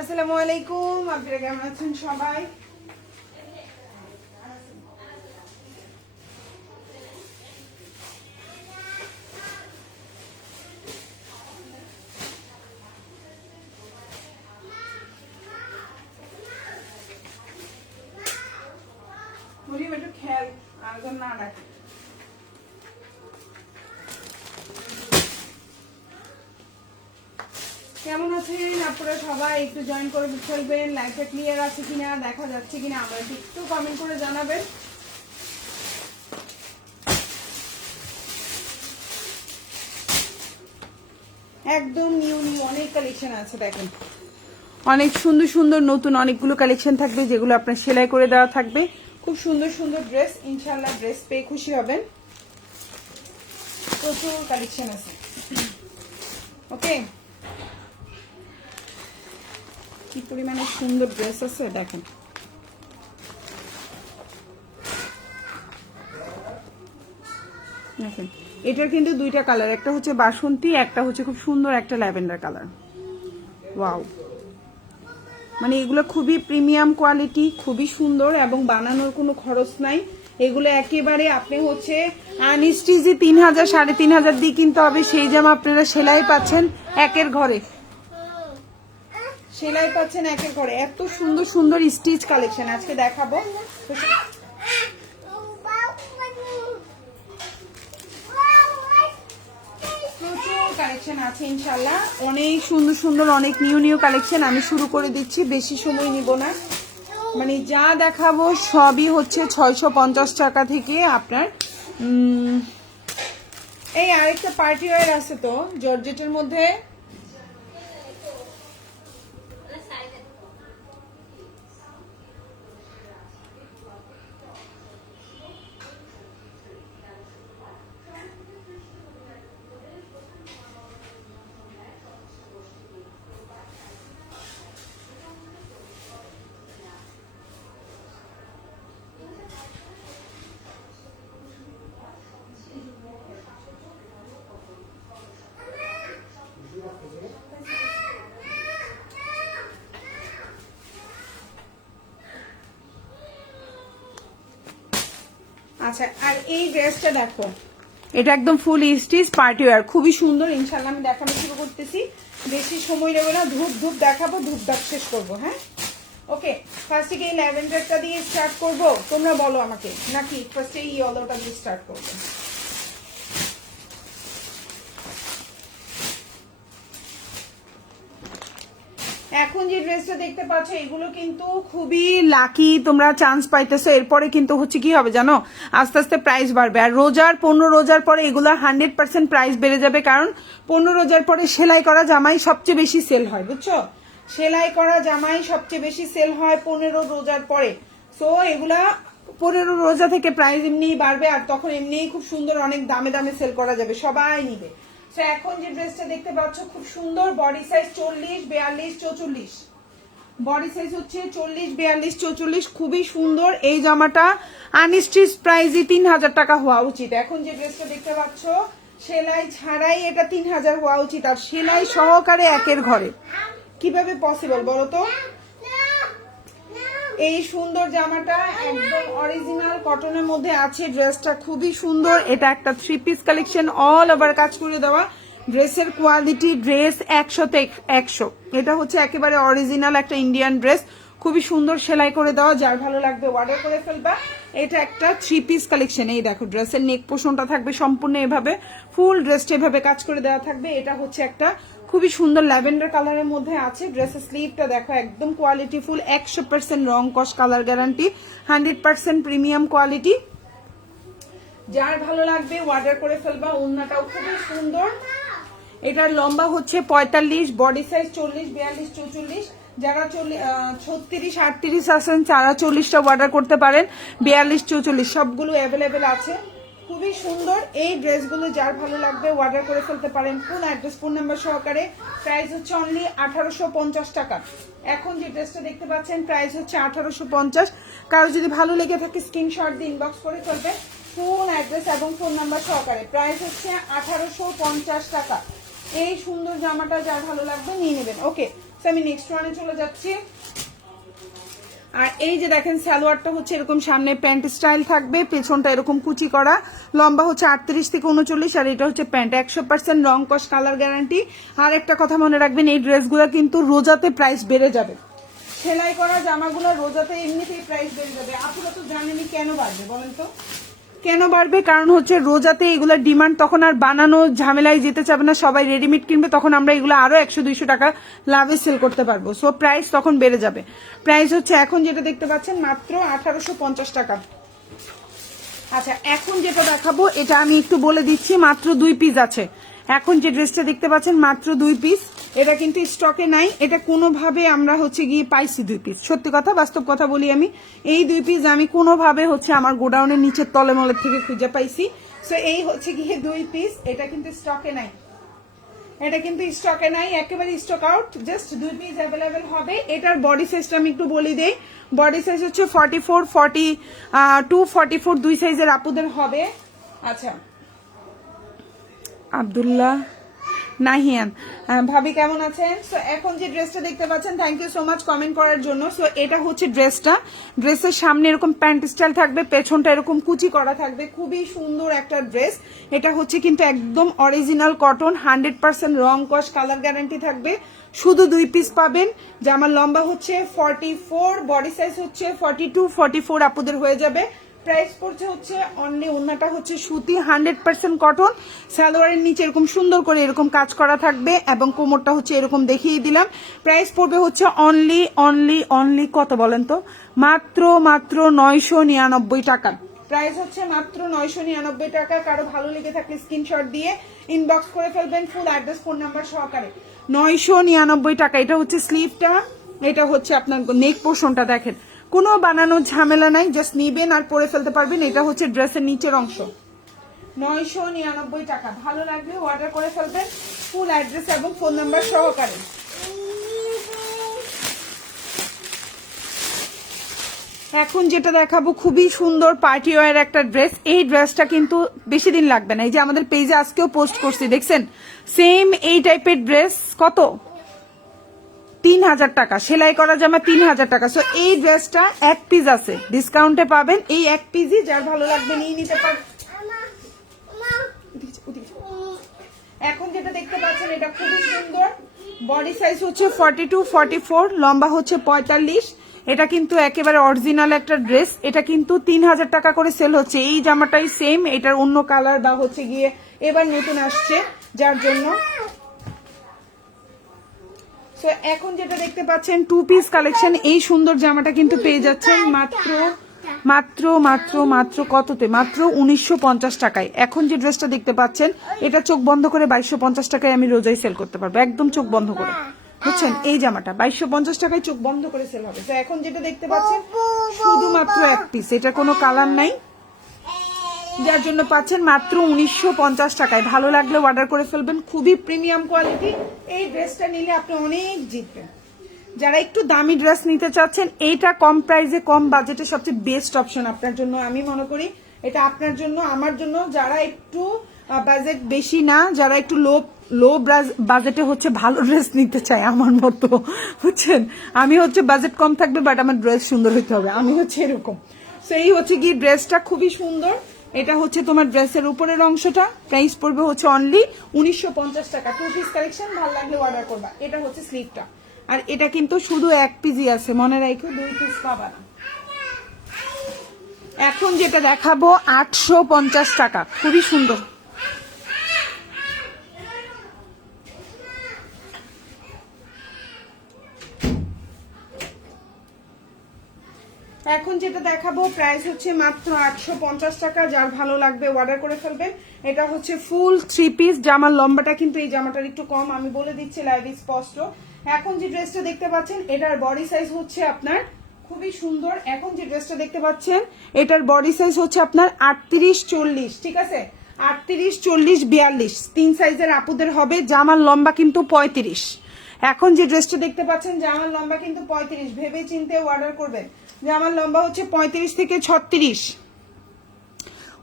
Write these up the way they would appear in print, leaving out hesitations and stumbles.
আসসালামু আলাইকুম, আপনারা কেমন আছেন সবাই? মরিয়ম একটু খেয়াল আর যেন না ডাকে। কেমন আছেন আপনারা সবাই? একটু জয়েন করে ফেলবেন। লাইভটা ক্লিয়ার আছে কিনা, দেখা যাচ্ছে কিনা আমরা একটু কমেন্ট করে জানাবেন। একদম নিউ অনেক কালেকশন আছে, দেখেন অনেক সুন্দর সুন্দর নতুন অনেকগুলো কালেকশন থাকবে যেগুলো আপনার সেলাই করে দেওয়া থাকবে। খুব সুন্দর সুন্দর ড্রেস, ইনশাআল্লাহ ড্রেস পেয়ে খুশি হবেন। প্রচুর কালেকশন আছে। ওকে, কি পরিমাণে সুন্দর ড্রেস আছে দেখেন। দেখেন এটার কিন্তু দুইটা কালার, একটা হচ্ছে বাসন্তী, একটা হচ্ছে খুব সুন্দর একটা ল্যাভেন্ডার কালার। ওয়াও, মানে এগুলো খুবই প্রিমিয়াম কোয়ালিটি, খুবই সুন্দর এবং বানানোর কোনো খরচ নাই। এগুলো একেবারে আপনি হচ্ছে আনস্টিচে 3000 3500 দিয়ে কিনতে হবে, সেই জামা আপনারা সেলাই পাচ্ছেন একের ঘরে। সেলাই পাচ্ছেন একের ঘরে। এত সুন্দর সুন্দর স্টিচ কালেকশন আজকে দেখাবো। কালেকশন আছে ইনশাআল্লাহ, অনেক সুন্দর সুন্দর অনেক নিউ কালেকশন। আমি শুরু করে দিচ্ছি, বেশি সময় নিব না। মানে যা দেখাবো সবই হচ্ছে 650 টাকা থেকে আপনার। এই আরেকটা পার্টি ওয়্যার আছে তো জর্জেটের মধ্যে। আচ্ছা, আর এই ড্রেসটা দেখো, এটা একদম ফুল স্টিচ পার্টি ওয়্যার, খুবই সুন্দর। ইনশাআল্লাহ আমি দেখানো শুরু করতেছি, বেশি সময় নেবে না। ধূপ ধূপ দেখাবো, ধূপ দাপ শেষ করবো। হ্যাঁ, ওকে। ফার্স্টে কি এই ল্যাভেন্ডারটা দিয়ে স্টার্ট করবো, তোমরা বলো আমাকে, নাকি ফার্স্টে এই ইয়েলোটা দিয়ে স্টার্ট করবো? এখন যে ড্রেসটা দেখতে পাচ্ছ এগুলো কিন্তু খুবই লাকি, তোমরা চান্স পাইতেছো। এরপরে কিন্তু হচ্ছে কি হবে জানো, আস্তে আস্তে প্রাইস বাড়বে। আর 15 রোজার পরে এগুলো 100% প্রাইস বেড়ে যাবে, কারণ 15 রোজার পরে সেলাই করা জামাই সবচেয়ে বেশি সেল হয়, বুঝছো? সেলাই করা জামাই সবচেয়ে বেশি সেল হয় 15 রোজার পরে। সো এগুলা 15 রোজা থেকে প্রাইস এমনিই বাড়বে, আর তখন এমনিই খুব সুন্দর অনেক দামে দামে সেল করা যাবে, সবাই নিবে। তো এখন যে ড্রেসটা দেখতে পাচ্ছ খুব সুন্দর, বডি সাইজ 40 42 44, বডি সাইজ হচ্ছে 40 42 44, খুবই সুন্দর। এই জামাটা আনস্টিচ প্রাইসই 3000 টাকা হওয়া উচিত। এখন যে ড্রেসটা দেখতে পাচ্ছ সেলাই ছাড়াই এটা 3000 হওয়া উচিত, আর সেলাই সহকারে একের ঘরে। কিভাবে পসিবল বলো তো? এই সুন্দর জামাটা একদম অরিজিনাল কটনের মধ্যে আছে, ড্রেসটা খুবই সুন্দর। এটা একটা 3 পিস কালেকশন, অল ওভার কাজ করে দেওয়া। ড্রেসের কোয়ালিটি, ড্রেস 100 তে 100। এটা হচ্ছে একেবারে অরিজিনাল একটা ইন্ডিয়ান ড্রেস, খুবই সুন্দর সেলাই করে দেওয়া। যার ভালো লাগবে অর্ডার করে ফেলবা। এটা একটা 3 পিস কালেকশন। এই দেখো ড্রেসের নেক পোর্শনটা থাকবে সম্পূর্ণ এভাবে, ফুল ড্রেসটা এভাবে কাজ করে দেওয়া থাকবে। এটা হচ্ছে একটা খুবই সুন্দর ল্যাভেন্ডার কালারের মধ্যে আছে। ড্রেসের স্লিভটা দেখো একদম কোয়ালিটি ফুল, 100% রং কস কালার গ্যারান্টি, 100% প্রিমিয়াম কোয়ালিটি। যার ভালো লাগবে অর্ডার করে ফেলবা। ওড়নাটাও খুবই সুন্দর। এটার লম্বা হচ্ছে 45, বডি সাইজ 40 42 44। যারা 36 38 আছেন তারা 40টা অর্ডার করতে পারেন, 42 44 সবগুলো অ্যাভেলেবেল আছে। খুবই সুন্দর এই ড্রেসগুলো, যার ভালো লাগবে অর্ডার করে ফেলতে পারেন। ফোন অ্যাড্রেস ফোন নাম্বার সহকারে। প্রাইস হচ্ছে অনলি 1850 টাকা। এখন যে ড্রেসটা দেখতে পাচ্ছেন প্রাইস হচ্ছে 1850। কারো যদি ভালো লেগে থাকে স্ক্রিনশট দিয়ে ইনবক্স করে ফেলবে, ফোন অ্যাড্রেস এবং ফোন নাম্বার সহকারে। প্রাইস হচ্ছে 1850 টাকা। এই সুন্দর জামাটা যার ভালো লাগবে নিয়ে নেবেন। ওকে, আমি নেক্সট ওয়ানে চলে যাচ্ছি। আর এই যে দেখেন সালোয়ারটা হচ্ছে এরকম সামনে প্যান্ট স্টাইল থাকবে, পেছনটা এরকম কুচি করা, লম্বা হচ্ছে 38 থেকে 39, আর এটা হচ্ছে প্যান্ট। 100% রং কস কালার গ্যারান্টি। আর একটা কথা মনে রাখবেন, এই ড্রেসগুলো কিন্তু রোজাতে প্রাইস বেড়ে যাবে। সেলাই করা জামাগুলো রোজাতে এমনিতেই প্রাইস বেড়ে যাবে। আপনারা তো জানেনই কেন বাড়বে বলেন তো, কেন বাড়বে? কারণ হচ্ছে রোজাতে এগুলোর ডিমান্ড, তখন আর বানানো ঝামেলায় যেতে চাবে না, সবাই রেডিমেড কিনবে, তখন আমরা এগুলো আরো 100-200 টাকা লাভে সেল করতে পারবো। সো প্রাইস তখন বেড়ে যাবে। প্রাইস হচ্ছে এখন যেটা দেখতে পাচ্ছেন মাত্র 1850 টাকা। আচ্ছা, এখন যেটা দেখাবো এটা আমি একটু বলে দিচ্ছি, মাত্র 2 পিস আছে। এখন যে ড্রেসটা দেখতে পাচ্ছেন মাত্র 2 পিস, এটা কিন্তু স্টকে নাই। এটা কোনোভাবে আমরা হচ্ছে গিয়ে পাইছি 2 পিস, সত্যি কথা বাস্তব কথা বলি আমি, এই 2 পিস আমি কোনোভাবে হচ্ছে আমার গোডাউনের নিচের তলেমলের থেকে খুঁজে পাইছি। সো এই হচ্ছে গিয়ে 2 পিস, এটা কিন্তু স্টকে নাই, এটা কিন্তু স্টকে নাই, একেবারে stock out. Just 2 piece available হবে। এটার বডি সাইজটা আমি একটু বলে দেই। বডি সাইজ হচ্ছে 44, 42, 44 দুই সাইজের আপুদের হবে। আচ্ছা, আব্দুল্লাহ নাহিয়ান ভাবি কেমন আছেন? সো এখন যে ড্রেসটা দেখতে পাচ্ছেন, thank you so much comment করার জন্য। সো এটা হচ্ছে ড্রেসটা, ড্রেসের সামনে এরকম প্যান্ট স্টাইল থাকবে, পেছনটা এরকম কুচি করা থাকবে, খুবই সুন্দর একটা ড্রেস। এটা হচ্ছে কিন্তু একদম অরিজিনাল কটন, 100% রং কস কালার গ্যারান্টি থাকবে। শুধু 2 পিস পাবেন। জামার লম্বা হচ্ছে 44, বডি সাইজ হচ্ছে 42, 44 আপুদের হয়ে যাবে। প্রাইস পড়ছে হচ্ছে অনলি, ওন্নাটা হচ্ছে সুতি 100% কটন, সালোয়ারের নিচে এরকম সুন্দর করে এরকম কাজ করা থাকবে, এবং কোমরটা হচ্ছে এরকম দেখিয়ে দিলাম। প্রাইস পড়বে হচ্ছে অনলি অনলি অনলি কত বলেন তো? মাত্র 999 টাকা। প্রাইস হচ্ছে মাত্র 999 টাকা। কারো ভালো লেগে থাকলে স্ক্রিনশট দিয়ে ইনবক্স করে ফেলবেন, ফুল অ্যাড্রেস ফোন নাম্বার সহকারে। 999 টাকা। এটা হচ্ছে স্লিভটা, এটা হচ্ছে আপনার নেক পোর্শনটা, দেখেন কোনো বানানোর ঝামেলা নাই, জাস্ট নিবেন আর পরে ফেলতে পারবেন। এটা হচ্ছে ড্রেসের নিচের অংশ। 999 টাকা। ভালো লাগবে অর্ডার করে ফেলবেন, ফুল অ্যাড্রেস এবং ফোন নাম্বার সহকারে। এখন যেটা দেখাবো খুবই সুন্দর পার্টি ওয়্যার একটা ড্রেস। এই ড্রেসটা কিন্তু বেশি দিন লাগবে না, এই যে আমাদের পেজে আজকেও পোস্ট করছি দেখছেন, সেম এই টাইপের ড্রেস কত 3000 টাকা, সেলাই করা জামা 3000 টাকা। সো এই ড্রেসটা 1 পিস আছে, ডিসকাউন্টে পাবেন। এই 1 পিসই যার ভালো লাগবে নিয়ে নিতে পারবেন। এখন যেটা দেখতে পাচ্ছেন এটা খুবই সুন্দর, বডি সাইজ হচ্ছে 42, 44, লম্বা হচ্ছে 45। এটা কিন্তু একেবারে অরিজিনাল একটা ড্রেস। এটা কিন্তু 3000 টাকা করে সেল হচ্ছে। এই জামাটাই সেম, এটার অন্য কালার বা হচ্ছে গিয়ে এবার নতুন আসছে, যার জন্য। সো এখন যেটা দেখতে পাচ্ছেন 2 পিস কালেকশন, এই সুন্দর জামাটা কিন্তু পেয়ে যাচ্ছেন মাত্র মাত্র মাত্র মাত্র কততে? মাত্র 1950 টাকায়। এখন যে ড্রেসটা দেখতে পাচ্ছেন এটা চোখ বন্ধ করে 2250 টাকায় আমি রোজাই সেল করতে পারবো, একদম চোখ বন্ধ করে, বুঝছেন? এই জামাটা 2250 টাকায় চোখ বন্ধ করে সেল হবে। তো এখন যেটা দেখতে পাচ্ছেন শুধুমাত্র 1 পিস, এটা কোনো কালার নাই, যার জন্য পাচ্ছেন মাত্র 1950 টাকায়। ভালো লাগলে অর্ডার করে ফেলবেন, খুবই প্রিমিয়াম কোয়ালিটি। এই ড্রেসটা নিলে আপনি অনেক জিতবেন। যারা একটু দামি ড্রেস নিতে চাচ্ছেন, এইটা কম প্রাইসে কম বাজেটে সবচেয়ে বেস্ট অপশন আপনার জন্য, আমি মনে করি এটা আপনার জন্য, আমার জন্য। যারা একটু বাজেট বেশি না, যারা একটু লো বাজেটে হচ্ছে ভালো ড্রেস নিতে চায় আমার মতো, বুঝছেন? আমি হচ্ছে বাজেট কম থাকবে বাট আমার ড্রেস সুন্দর হতে হবে, আমি হচ্ছে এরকম। তো এই হচ্ছে কি ড্রেসটা খুবই সুন্দর। এটা হচ্ছে তোমার ড্রেসের উপরের অংশটা, প্রাইস পড়বে হচ্ছে অনলি 1950 টাকা। 2 পিস কালেকশন, ভালো লাগলে অর্ডার করবা। এটা হচ্ছে স্লিভটা, আর এটা কিন্তু শুধু 1 পিসই আছে, মনে রাখো 2 পিস পাবা না। এখন যেটা দেখাবো 850 টাকা, খুবই সুন্দর। এখন যেটা দেখাবো প্রাইস হচ্ছে মাত্র 850 টাকা। যার ভালো লাগবে অর্ডার করে ফেলবেন। এটা হচ্ছে ফুল 3 পিস, জামার লম্বাটা কিন্তু এই জামাটার একটু কম, আমি বলে দিচ্ছি লাইভ স্পষ্ট। এখন যে ড্রেসটা দেখতে পাচ্ছেন এটার বডি সাইজ হচ্ছে আপনার খুবই সুন্দর। এখন যে ড্রেসটা দেখতে পাচ্ছেন এটার বডি সাইজ হচ্ছে আপনার 38, 40, ঠিক আছে? 38, 40, 42 3 সাইজের আপুদের হবে। জামার লম্বা কিন্তু 35। এখন যে ড্রেসটা দেখতে পাচ্ছেন জামার লম্বা কিন্তু 35, ভেবে চিন্তে অর্ডার করবেন। জামার লম্বা হচ্ছে 35 থেকে 36।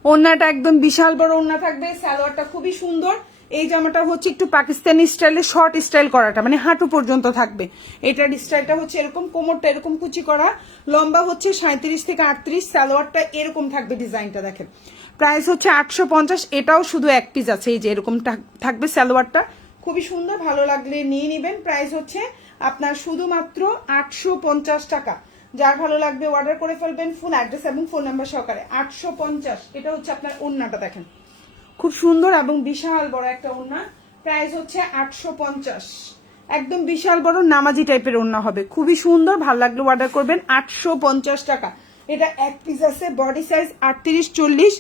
ওড়নাটা একদম বিশাল বড় ওড়না থাকবে, সালোয়ারটা খুবই সুন্দর। এই জামাটা হচ্ছে একটু পাকিস্তানি স্টাইলে শর্ট স্টাইল করাটা, মানে হাঁটু পর্যন্ত থাকবে। এটার স্টাইলটা হচ্ছে এরকম, কোমরটা এরকম কুচি করা, লম্বা হচ্ছে 37 থেকে 38, সালোয়ারটা এরকম থাকবে, ডিজাইনটা দেখেন। প্রাইস হচ্ছে 850। এটাও শুধু এক পিস আছে, এই যে এরকম থাকবে সালোয়ারটা, খুবই সুন্দর, ভালো লাগলে নিয়ে নেবেন। প্রাইস হচ্ছে আপনার শুধুমাত্র 850 টাকা। যার ভালো লাগবে অর্ডার করে ফেলবেন, ফুল অ্যাড্রেস এবং ফোন নাম্বার সহকারে। 850। এটা হচ্ছে আপনার ওড়নাটা দেখেন, খুব সুন্দর এবং বিশাল বড় একটা ওড়না। প্রাইস হচ্ছে 850। একদম বিশাল বড় নামাজি টাইপের ওড়না হবে, খুবই সুন্দর, ভালো লাগলে অর্ডার করবেন। 850 টাকা। এটা এক পিস আছে, বডি সাইজ 38, 40,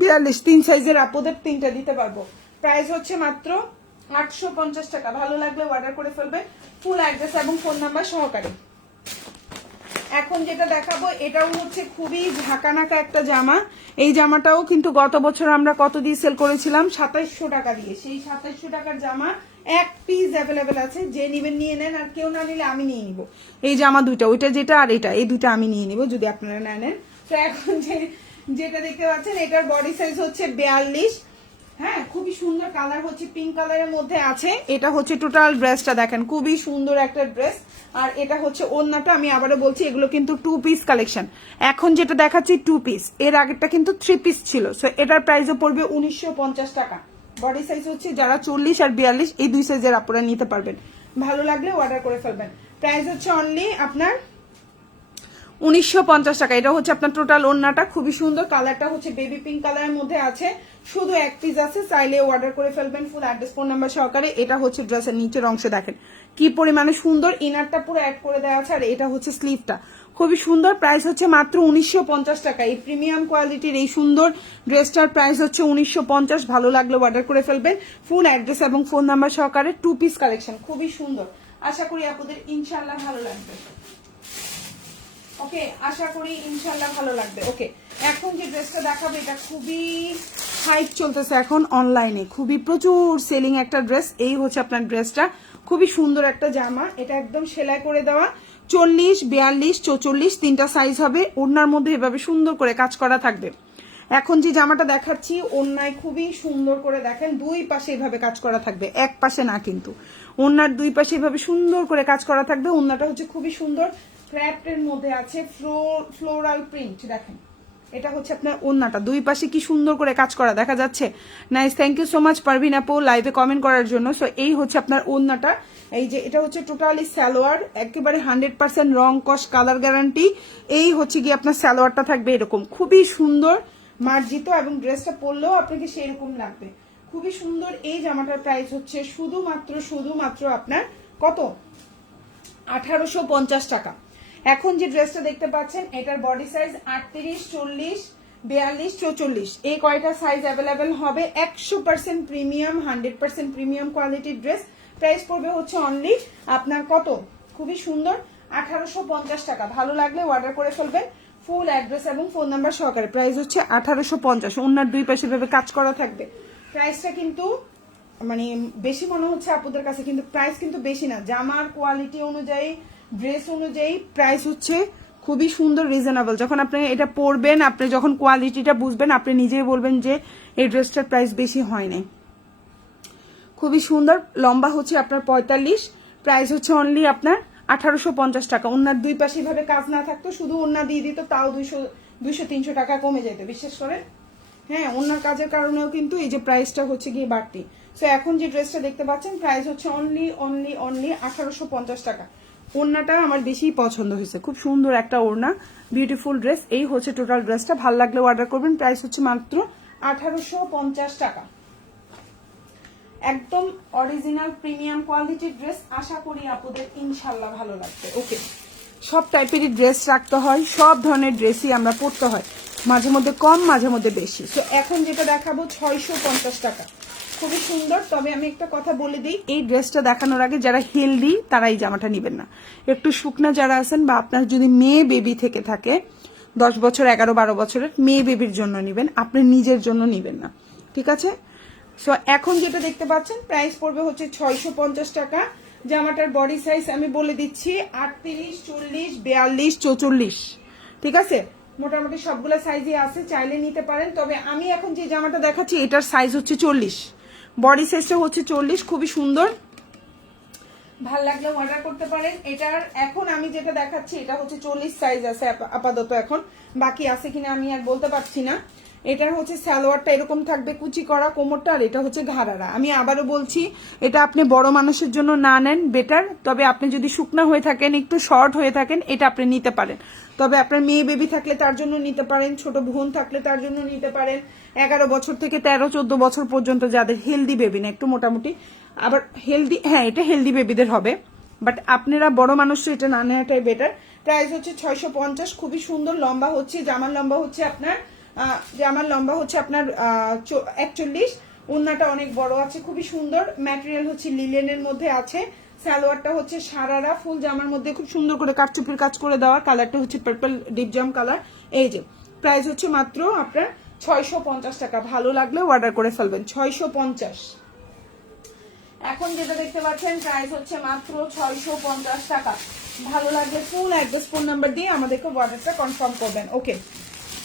42, 3 সাইজের আপদের 3টা দিতে পারবো। প্রাইস হচ্ছে মাত্র 850 টাকা। ভালো লাগলে অর্ডার করে ফেলবেন, ফুল অ্যাড্রেস এবং ফোন নাম্বার সহকারে। এখন যেটা দেখাবো এটাও হচ্ছে খুবই ঝাঁকানাকা একটা জামা। এই জামাটাও কিন্তু গত বছর আমরা কত দিয়ে সেল করেছিলাম, 2700 টাকা দিয়ে। সেই 2700 টাকার জামা এক পিস অ্যাভেলেবেল আছে, যে নিবেন নিয়ে নেন, আর কেউ না নিলে আমি নিয়ে নিব। এই জামা দুইটা, ওইটা যেটা আর এটা, এই দুইটা আমি নিয়ে নিব যদি আপনারা না নেন। তো এখন যেটা দেখতে পাচ্ছেন, এটার বডি সাইজ হচ্ছে 42। হ্যাঁ, খুবই সুন্দর কালার, হচ্ছে পিঙ্ক কালারের মধ্যে আছে। এটা হচ্ছে টোটাল ড্রেসটা দেখেন, খুবই সুন্দর একটা ড্রেস। আর এটা হচ্ছে ওড়নাটা, আমি আবারও বলছি এগুলো কিন্তু 2 পিস কালেকশন। এখন যেটা দেখাচ্ছি 2 পিস, এর আগেরটা কিন্তু 3 পিস ছিল। সো এটার প্রাইসও পড়বে 1950 টাকা। বডি সাইজ হচ্ছে যারা 40 আর 42 এই 2 সাইজের আপনারা নিতে পারবেন, ভালো লাগলে অর্ডার করে ফেলবেন। প্রাইস হচ্ছে অনলি আপনার 1950 টাকা। এটা হচ্ছে আপনার টোটাল ওড়নাটা, খুবই সুন্দর। কালারটা হচ্ছে বেবি পিঙ্ক কালারের মধ্যে আছে, শুধু এক পিস আছে, চাইলে অর্ডার করে ফেলবেন, ফুল অ্যাড্রেস ফোন নাম্বার সহকারে। এটা হচ্ছে ড্রেসের নিচের অংশে দেখেন কি পরিমাণে সুন্দর, ইনারটা পুরো অ্যাড করে দেওয়া আছে, আর এটা হচ্ছে স্লিভটা, খুবই সুন্দর। প্রাইস হচ্ছে মাত্র 1950 টাকা। এই প্রিমিয়াম কোয়ালিটির এই সুন্দর ড্রেসটার প্রাইস হচ্ছে 1950। ভালো লাগলে অর্ডার করে ফেলবেন, ফুল অ্যাড্রেস এবং ফোন নাম্বার সহকারে। 2 পিস কালেকশন, খুবই সুন্দর। আশা করি আপনাদের ইনশাল্লাহ ভালো লাগবে। ওকে, আশা করি ইনশাল্লাহ ভালো লাগবে। ওকে, এখন যে ড্রেসটা দেখাবো এটা খুবই হাইপ চলতেছে এখন অনলাইনে, খুবই প্রচুর সেলিং একটা ড্রেস। এই হচ্ছে আপনার ড্রেসটা, খুবই সুন্দর একটা জামা। এটা একদম সেলাই করে দেওয়া, 40, 42, 44 তিনটা সাইজ হবে। ওড়নার মধ্যে এভাবে সুন্দর করে কাজ করা থাকবে। এখন যে জামাটা দেখাচ্ছি, ওড়নায় খুবই সুন্দর করে দেখেন, দুই পাশে এভাবে কাজ করা থাকবে, এক পাশে না কিন্তু। ওড়নার দুই পাশে এভাবে সুন্দর করে কাজ করা থাকবে। ওড়নাটা হচ্ছে খুবই সুন্দর, ক্র্যাফটের মধ্যে আছে, ফ্লোরাল প্রিন্ট দেখেন। এটা হচ্ছে আপনার ওড়নাটা, দুই পাশে কি সুন্দর করে কাজ করা দেখা যাচ্ছে। Nice, thank you so much Parvin আপু লাইভে কমেন্ট করার জন্য। সো এই হচ্ছে আপনার ওড়নাটা। এই যে এটা হচ্ছে টোটালি সালোয়ার, একেবারে 100% রং কস কালার গ্যারান্টি। এই হচ্ছে কি আপনার সালোয়ারটা থাকবে এরকম, খুবই সুন্দর মার্জিত, এবং ড্রেসটা পরলেও আপনাকে সেরকম লাগবে, খুবই সুন্দর। এই জামাটার প্রাইস হচ্ছে শুধুমাত্র আপনার কত, 1850 টাকা। এখন যে ড্রেসটা দেখতে পাচ্ছেন, এটার বডি সাইজ 38, 40, 42, 44 এই কয়টা সাইজ অ্যাভেলেবেল হবে। 100% প্রিমিয়াম, 100% প্রিমিয়াম কোয়ালিটির ড্রেস। প্রাইস পড়বে হচ্ছে অনলি আপনার কত, খুবই সুন্দর, 1850 টাকা। ভালো লাগলে অর্ডার করে ফেলবেন, ফুল অ্যাড্রেস এবং ফোন নাম্বার সহকারে। প্রাইস হচ্ছে 1850। ওনার দুই পাশে ভাবে কাজ করা থাকবে। প্রাইসটা কিন্তু মানে বেশি মনে হচ্ছে আপনাদের কাছে, কিন্তু প্রাইস কিন্তু বেশি না। জামার কোয়ালিটি অনুযায়ী, ড্রেস অনুযায়ী প্রাইস হচ্ছে খুবই সুন্দর, রিজনেবল। যখন আপনি এটা পরবেন, আপনি যখন কোয়ালিটিটা বুঝবেন, আপনি নিজেই বলবেন যে এই ড্রেসটার প্রাইস বেশি হয় নাই। খুবই সুন্দর, লম্বা হচ্ছে আপনার 45, প্রাইস হচ্ছে অনলি আপনার 1850 টাকা। ওনার দুই পাশে ভাবে কাজ না থাকতো, শুধু ওনা দিয়ে দিত, তাও 200-300 টাকা কমে যেত, বিশ্বাস করে। হ্যাঁ, ওনার কাজের কারণেও কিন্তু এই যে প্রাইসটা হচ্ছে গিয়ে বাড়তি। সো এখন যে ড্রেসটা দেখতে পাচ্ছেন, প্রাইস হচ্ছে অনলি 1850 টাকা। ওড়নাটা আমার বেশি পছন্দ হয়েছে, খুব সুন্দর একটা ওড়না, বিউটিফুল ড্রেস। এই হচ্ছে টোটাল ড্রেসটা, ভালো লাগলে অর্ডার করবেন। প্রাইস হচ্ছে মাত্র 1850 টাকা। একদম অরিজিনাল প্রিমিয়াম কোয়ালিটির ড্রেস, আশা করি আপনাদের ইনশাল্লাহ ভালো লাগবে। ওকে, সব টাইপেরই ড্রেস রাখতে হয়, সব ধরনের ড্রেসই আমরা পরতে হয়, মাঝে মধ্যে কম মাঝে মধ্যে বেশি। তো এখন যেটা দেখাবো 650 টাকা, খুবই সুন্দর। তবে আমি একটা কথা বলে দিই, এই ড্রেসটা দেখানোর আগে যারা হেলদি তারা এই জামাটা নেবেন না। একটু শুকনা যারা আছেন, বা আপনার যদি মেয়ে বেবি থেকে থাকে 10 বছর, 11-12 বছরের মেয়ে বেবির জন্য নেবেন, আপনি নিজের জন্য নেবেন না, ঠিক আছে। সো এখন যেটা দেখতে পাচ্ছেন, প্রাইস পড়বে হচ্ছে 650 টাকা। জামাটার বডি সাইজ আমি বলে দিচ্ছি 38, 40, 42, 44, ঠিক আছে। মোটামুটি সবগুলো সাইজই আছে, চাইলে নিতে পারেন। তবে আমি এখন যে জামাটা দেখাচ্ছি এটার সাইজ হচ্ছে 40, বডি সাইজটা হচ্ছে 40, খুবই সুন্দর। ভাল লাগলে অর্ডার করতে পারেন। এটার এখন আমি যেটা দেখাচ্ছি এটা হচ্ছে 40 সাইজ আছে আপাতত, এখন বাকি আছে কিনা আমি আর বলতে পারছি না। এটার হচ্ছে সালোয়ারটা এরকম থাকবে কুচি করা কোমরটা, আর এটা হচ্ছে ঘাড়ারা। আমি আবারও বলছি এটা আপনি বড় মানুষের জন্য না নেন বেটার, তবে আপনি যদি শুকনা হয়ে থাকেন একটু শর্ট হয়ে থাকেন এটা আপনি নিতে পারেন। তবে আপনার মেয়ে বেবি থাকলে তার জন্য নিতে পারেন, ছোট বোন থাকলে তার জন্য নিতে পারেন। 11 বছর থেকে 13-14 বছর পর্যন্ত যাদের হেলদি বেবি না, একটু মোটামুটি আবার হেলদি, হ্যাঁ এটা হেলদি বেবিদের হবে, বাট আপনারা বড় মানুষ এটা না নেওয়াটাই বেটার। প্রাইস হচ্ছে 650, খুবই সুন্দর। লম্বা হচ্ছে জামার লম্বা হচ্ছে আপনার 41, ওড়নাটা অনেক বড় আছে, খুবই সুন্দর। ম্যাটেরিয়াল হচ্ছে লিলেনের মধ্যে আছে। সালোয়ারটা হচ্ছে সারারা ফুল জামার মধ্যে খুব সুন্দর করে কাটচুপির কাজ করে দেওয়া। কালারটা হচ্ছে পার্পল ডিপ জাম কালার। এই যে প্রাইস হচ্ছে মাত্র আপনার 650 টাকা। ভালো লাগলে অর্ডার করে ফেলবেন 650। এখন যেটা দেখতে পাচ্ছেন প্রাইস হচ্ছে মাত্র 650 টাকা। ভালো লাগলে ফুল অ্যাড্রেস ফোন নাম্বার দিয়ে আমাদেরকে অর্ডারটা কনফার্ম করবেন। ওকে,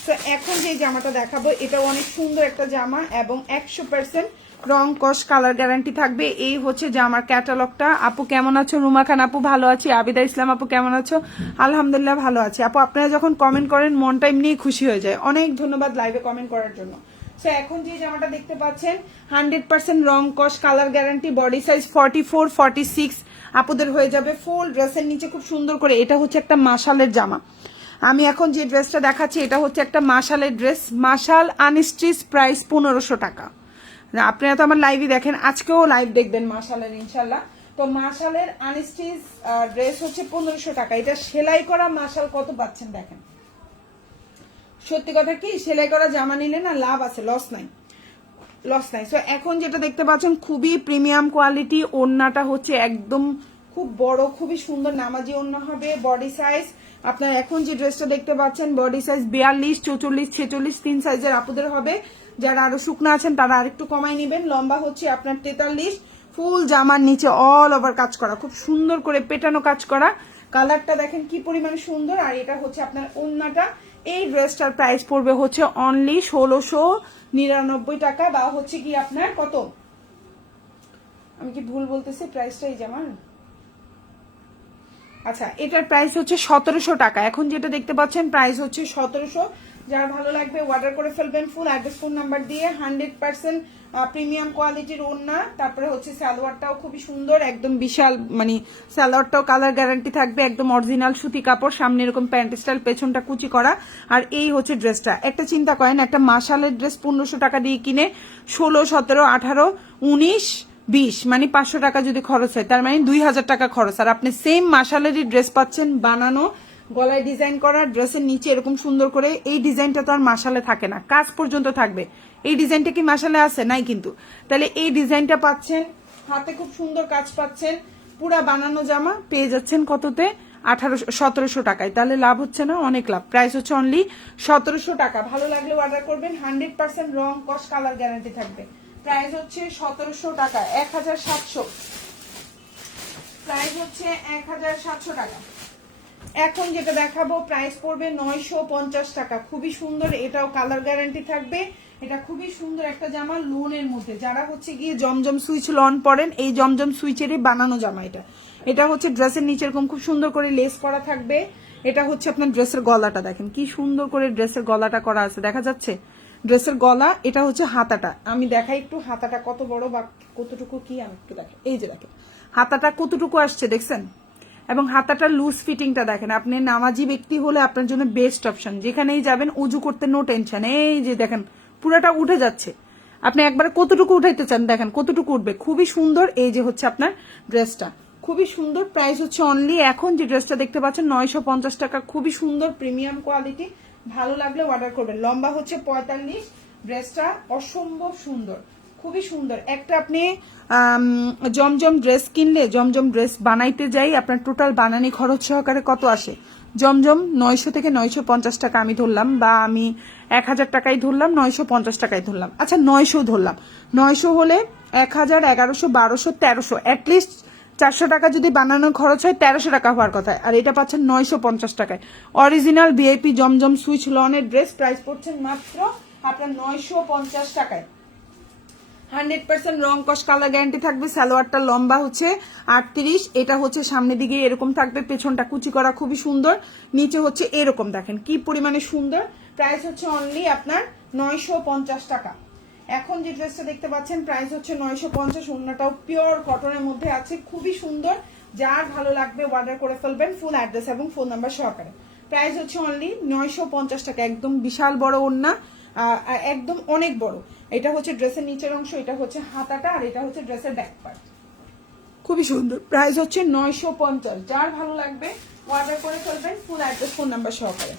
তো এখন যে জামাটা দেখাবো এটাও অনেক সুন্দর একটা জামা এবং 100% রং কস কালার গ্যারান্টি থাকবে। এই হচ্ছে জামার ক্যাটালগটা। আপু কেমন আছো? রুমা খান আপু ভালো আছি। আবিদা ইসলাম আপু কেমন আছো? আলহামদুলিল্লাহ ভালো আছি। আপু আপনারা যখন কমেন্ট করেন মনটা এমনিই খুশি হয়ে যায়। অনেক ধন্যবাদ লাইভে কমেন্ট করার জন্য। সো এখন যে জামাটা দেখতে পাচ্ছেন 100% রং কস কালার গ্যারান্টি, বডি সাইজ 44, 46 আপুদের হয়ে যাবে। ফুল ড্রেসের নিচে খুব সুন্দর করে, এটা হচ্ছে একটা মাশালের জামা। আমি এখন যে ড্রেসটা দেখাচ্ছি এটা হচ্ছে একটা মাশালের ড্রেস। মাশাল আনস্টিচ, প্রাইস 1500 টাকা। আপনারা তো আমার লাইভই দেখেন, আজকেও লাইভ দেখবেন মাশালের ইনশাল্লাহ। তো মাশালের আনস্টিচ ড্রেস হচ্ছে 1500 টাকা। এটা সেলাই করা মাশাল কত পাচ্ছেন দেখেন। সত্যি কথা কি, সেলাই করা জামা নিলে না লাভ আছে, লস নাই। সো এখন যেটা দেখতে পাচ্ছেন খুবই প্রিমিয়াম কোয়ালিটি। ওড়নাটা হচ্ছে একদম খুব বড়, খুবই সুন্দর নামাজি ওড়না হবে। বডি সাইজ আপনার এখন যে ড্রেসটা দেখতে পাচ্ছেন বডি সাইজ 42, 44, 46 3 সাইজের আপুদের হবে। যারা আরো শুকনা আছেন তারা আরেকটু কমাই নেবেন। লম্বা হচ্ছে আপনার 43। ফুল জামার নিচে অল ওভার কাজ করা, খুব সুন্দর করে পেটানো কাজ করা। কালারটা দেখেন কি পরিমাণে সুন্দর। আর এটা হচ্ছে আপনার ওড়নাটা। এই ড্রেসটার প্রাইস পড়বে হচ্ছে অনলি 1699 টাকা, বা হচ্ছে কি আপনার কত, আমি কি ভুল বলতেছি প্রাইসটা এই জামার? আচ্ছা, এটার প্রাইস হচ্ছে 1700 টাকা। এখন যেটা দেখতে পাচ্ছেন প্রাইস হচ্ছে 1700। যারা ভালো লাগবে অর্ডার করে ফেলবেন ফুল অ্যাড্রেস ফোন নাম্বার দিয়ে। 100% প্রিমিয়াম কোয়ালিটির ওড়না। তারপরে হচ্ছে সালোয়ারটাও খুবই সুন্দর, একদম বিশাল, মানে সালোয়ারটাও কালার গ্যারান্টি থাকবে, একদম অরিজিনাল সুতি কাপড়। সামনে এরকম প্যান্ট স্টাইল, পেছনটা কুচি করা। আর এই হচ্ছে ড্রেসটা। একটা চিন্তা করেন, একটা মাশালের ড্রেস 1500 টাকা দিয়ে কিনে 16, 17, 18, 19, 20 মানে 500 টাকা যদি খরচ হয়, তার মানে 2000 টাকা খরচ। আর আপনি সেম মাশালেরই ড্রেস পাচ্ছেন বানানো, গলায় ডিজাইন করা, ড্রেসের নিচে এরকম সুন্দর করে। এই ডিজাইনটা তো আর মাশালে থাকে না, কাজ পর্যন্ত থাকবে। এই ডিজাইনটা কি মাশালে আছে? নাই কিন্তু। তাহলে এই ডিজাইনটা পাচ্ছেন, হাতে খুব সুন্দর কাজ পাচ্ছেন, পুরা বানানো জামা পেয়ে যাচ্ছেন কততে? 1700 টাকায়। তাহলে লাভ হচ্ছে না? অনেক লাভ। প্রাইস হচ্ছে অনলি 1700 টাকা। ভালো লাগলে অর্ডার করবেন। 100% রং কস কালার গ্যারান্টি থাকবে। প্রাইস হচ্ছে 1700 টাকা। 1700 প্রাইস হচ্ছে 1700 টাকা। এখন যেটা দেখাবো প্রাইস পড়বে 950 টাকা। খুবই সুন্দর, এটাও কালার গ্যারান্টি থাকবে। এটা খুবই সুন্দর একটা জামা লোনের মধ্যে। যারা হচ্ছে গিয়ে জমজম সুইচ লন পরেন, এই জমজম সুইচেরই বানানো জামা এটা। এটা হচ্ছে ড্রেসের নিচে এরকম খুব সুন্দর করে লেস করা থাকবে। এটা হচ্ছে আপনার ড্রেসের গলাটা দেখেন কি সুন্দর করে ড্রেসের গলাটা করা আছে, দেখা যাচ্ছে ড্রেসের গলা। এটা হচ্ছে হাতাটা, আমি দেখাই একটু হাতাটা কত বড় বা কতটুকু কি, আমি একটু দেখেন। এই যে দেখেন হাতাটা কতটুকু আসছে, দেখছেন? এবং হাতাটা লুজ ফিটিংটা দেখেন। আপনি নামাজি ব্যক্তি হলে আপনার জন্য বেস্ট অপশন। যেখানেই যাবেন উজু করতে নো টেনশন। এই যে দেখেন পুরাটা উঠে যাচ্ছে। আপনি একবারে কতটুকু উঠাইতে চান দেখেন কতটুকু উঠবে। খুবই সুন্দর। এই যে হচ্ছে আপনার ড্রেসটা, খুবই সুন্দর। প্রাইস হচ্ছে অনলি, এখন যে ড্রেসটা দেখতে পাচ্ছেন 950 টাকা। খুবই সুন্দর প্রিমিয়াম কোয়ালিটি। ভালো লাগলে অর্ডার করবেন। লম্বা হচ্ছে 45। ড্রেসটা অসম্ভব সুন্দর, খুবই সুন্দর। একটা আপনি জমজম ড্রেস কিনলে, জমজম ড্রেস বানাইতে যাই আপনার টোটাল বানানি খরচ সহকারে কত আসে? জমজম 900 থেকে 950 টাকা আমি ধরলাম, বা আমি 1000 টাকাই ধরলাম, 950 টাকাই ধরলাম। আচ্ছা 900 ধরলাম। 900 হলে 1000, 1100, 1200, 1300, অ্যাটলিস্ট 400 টাকা যদি বানানোর খরচ হয় 1300 টাকা হওয়ার কথা। আর এটা পাচ্ছেন 950 টাকায়। অরিজিনাল ভিআইপি জমজম সুইচ লনের ড্রেস। প্রাইস পড়ছেন মাত্র আপনার 950 টাকায়। 100% রং কস কালার গ্যারান্টি থাকবে। সালোয়ারটা লম্বা হচ্ছে 38, এটা হচ্ছে সামনের দিকে এরকম থাকবে, পেছনটা কুচি করা খুবই সুন্দর, নিচে হচ্ছে এরকম, দেখেন কি পরিমাণে সুন্দর। প্রাইস হচ্ছে অনলি আপনার 950 টাকা। এখন যে ড্রেসটা দেখতে পাচ্ছেন প্রাইস হচ্ছে 950, ওড়নাটাও পিওর কটনের মধ্যে আছে, খুবই সুন্দর। যার ভালো লাগবে অর্ডার করে ফেলবেন, ফুল অ্যাড্রেস এবং ফোন নাম্বার সহকারে। প্রাইস হচ্ছে অনলি 950 টাকা। একদম বিশাল বড় ওড়না, একদম অনেক বড়। এটা হচ্ছে ড্রেসের নিচের অংশ, এটা হচ্ছে হাতাটা, আর এটা হচ্ছে ড্রেসের ব্যাক পার্ট, খুবই সুন্দর। প্রাইস হচ্ছে 950। যার ভালো লাগবে অর্ডার করে ফেলবেন, ফুল অ্যাড্রেস ফোন নাম্বার সহকারে।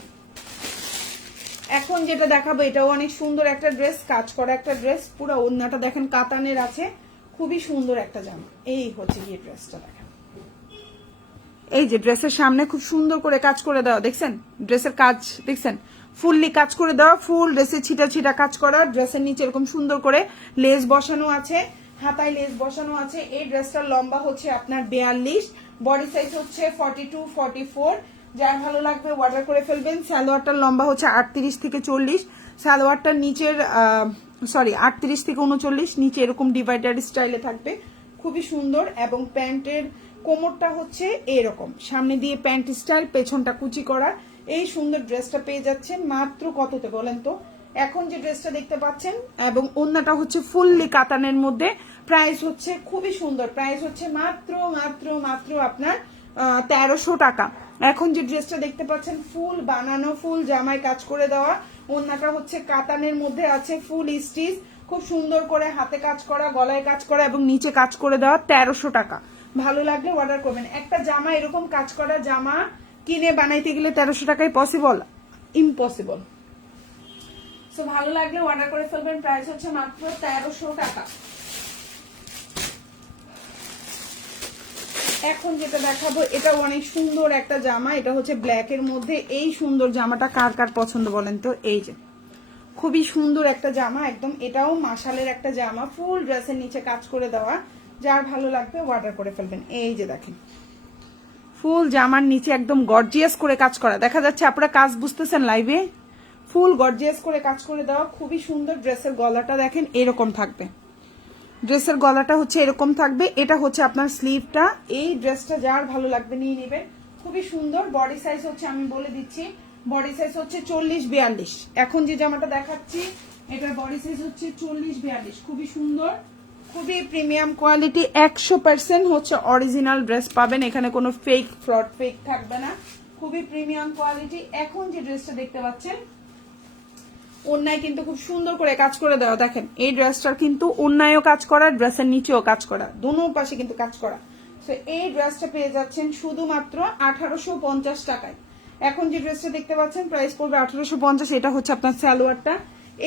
এখন যেটা দেখাবো এটাও অনেক সুন্দর একটা ড্রেস, কাজ করা একটা ড্রেস, পুরো ওড়নাটা দেখেন কাতানের আছে, খুবই সুন্দর একটা জামা। এই হচ্ছে গিয়ে ড্রেসটা দেখেন, এই যে ড্রেসের সামনে খুব সুন্দর করে কাজ করে দেওয়া, দেখছেন ড্রেসের কাজ, দেখছেন ফুললি কাজ করে দেওয়া, ফুল ড্রেসে ছিটা ছিটা কাজ করা। ড্রেসের নিচে এরকম সুন্দর করে লেস বসানো আছে, হাতায় লেস বসানো আছে। এই ড্রেসটার লম্বা হচ্ছে আপনার 42, বডি সাইজ হচ্ছে 42, 44। যার ভালো লাগবে অর্ডার করে ফেলবেন। সালোয়ারটার লম্বা হচ্ছে 38 থেকে 40, সালোয়ারটার নিচের 38 থেকে 39, নিচে এরকম ডিভাইডার স্টাইলে থাকবে, খুবই সুন্দর। এবং প্যান্টের কোমরটা হচ্ছে এরকম, সামনে দিয়ে প্যান্ট স্টাইল, পেছনটা কুচি করা। এই সুন্দর ড্রেসটা পেয়ে যাচ্ছেন মাত্র কততে বলেন তো? এখন যে ড্রেসটা দেখতে পাচ্ছেন, এবং ওড়নাটা হচ্ছে ফুললি কাতানের মধ্যে, প্রাইস হচ্ছে খুবই সুন্দর, প্রাইস হচ্ছে মাত্র মাত্র মাত্র আপনার 1300 টাকা। এখন যে ড্রেসটা দেখতে পাচ্ছেন ফুল বানানো, ফুল জামায় কাজ করে দেওয়া, ওড়নাটা হচ্ছে কাতানের মধ্যে আছে, ফুল স্টিচ, খুব সুন্দর করে হাতে কাজ করা, গলায় কাজ করা এবং নিচে কাজ করে দেওয়া, 1300 টাকা। ভালো লাগলে অর্ডার করবেন। একটা জামা এরকম কাজ করা জামা কিনে বানাইতে গেলে 1300 টাকায় পসিবল? ইম্পসিবল। সো ভালো লাগলে অর্ডার করে ফেলবেন, প্রাইস হচ্ছে মাত্র 1300 টাকা। এখন যেটা দেখাবো এটাও অনেক সুন্দর একটা জামা, এটা হচ্ছে ব্ল্যাক এর মধ্যে। এই সুন্দর জামাটা কার কার পছন্দ বলেন তো? এই যে খুবই সুন্দর একটা জামা, একদম এটাও মাশালের একটা জামা, ফুল ড্রেসের নিচে কাজ করে দেওয়া। যার ভালো লাগবে অর্ডার করে ফেলবেন। এই যে দেখেন ফুল জামার নিচে একদম গর্জিয়াস করে কাজ করা, দেখা যাচ্ছে আপনারা কাজ বুঝতেছেন লাইভে, ফুল গর্জিয়াস করে কাজ করে দেওয়া, খুবই সুন্দর। ড্রেসের গলাটা দেখেন এরকম থাকবে, ড্রেসের গলাটা হচ্ছে এরকম থাকবে, এটা হচ্ছে আপনার স্লিভটা। এই ড্রেসটা যার ভালো লাগবে নিয়ে নেবেন, খুবই সুন্দর। বডি সাইজ হচ্ছে, আমি বলে দিচ্ছি, বডি সাইজ হচ্ছে 40-42। এখন যে জামাটা দেখাচ্ছি এটার বডি সাইজ হচ্ছে 40-42, খুবই সুন্দর, খুবই প্রিমিয়াম কোয়ালিটি, 100% হচ্ছে অরিজিনাল ড্রেস পাবেন, এখানে কোনো ফেক ফ্রড ফেক থাকবে না, খুবই প্রিমিয়াম কোয়ালিটি। এখন যে ড্রেসটা দেখতে পাচ্ছেন ওড়নায় কিন্তু খুব সুন্দর করে কাজ করে দেওয়া, দেখেন এই ড্রেসটার কিন্তু ওড়নায়ও কাজ করা, ড্রেসের নিচেও কাজ করা, দোনো পাশে কিন্তু কাজ করা। তো এই ড্রেসটা পেয়ে যাচ্ছেন শুধুমাত্র 1850 টাকায়। এখন যে ড্রেসটা দেখতে পাচ্ছেন প্রাইস পড়বে 1850, এটা হচ্ছে আপনার সালোয়ারটা।